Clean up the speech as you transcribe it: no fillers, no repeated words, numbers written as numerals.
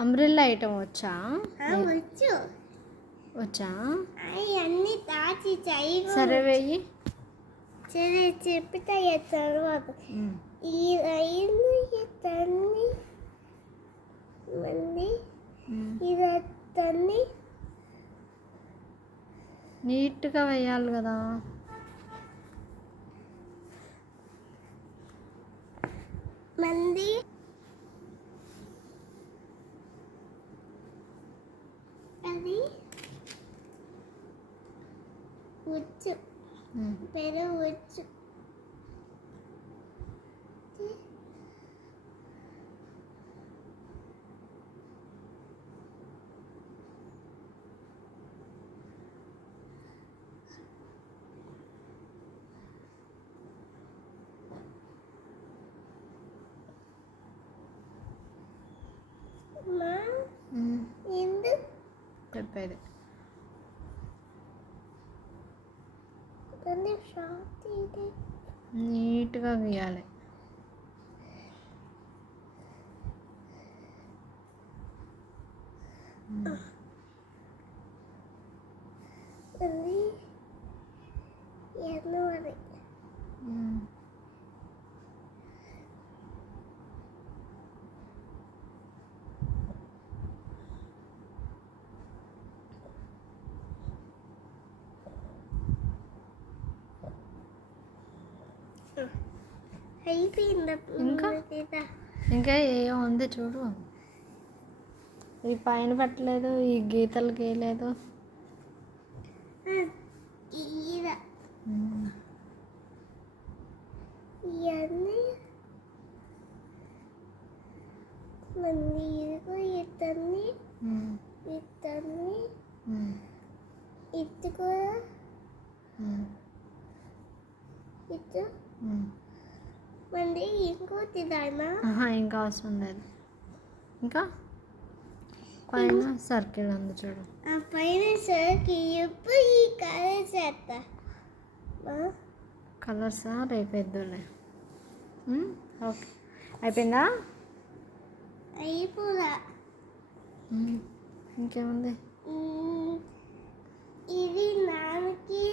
Umbrella item వచ్చా? వచ్చు. వచ్చా? అన్నీ దాచి సరే వెయ్యి. సరే చెప్తా తర్వాత. ఈ రైలు తన్ని మళ్ళీ ఇది తన్ని నీట్గా వేయాలి కదా. మళ్ళీ అది వచ్చు పెరుగు వచ్చు. ఎందుకు చెప్పేది నీట్గా గీయాలి. ఎన్నోది అయిపోయింది. ఇంకా ఏమో ఉంది చూడు. ఈ పైన పెట్టలేదు, ఈ గీతలు గీయలేదు. ఇవన్నీ మళ్ళీ ఇదిగో ఇతన్ని ఇతన్ని ఇటు కూడా ఇటు మళ్ళీ ఇంకోటి దానా ఇంకా అవసరం లేదు. ఇంకా పైన సర్కిల్ ఉంది చూడు. ఆ పైన సర్కిల్ ఎప్పుడు ఈ కలర్ చేస్తా. కలర్సా రేపు ఎద్దులే. ఓకే అయిపోయిందా? అయిపోదా. ఇంకేముంది? ఇది నాన్నకి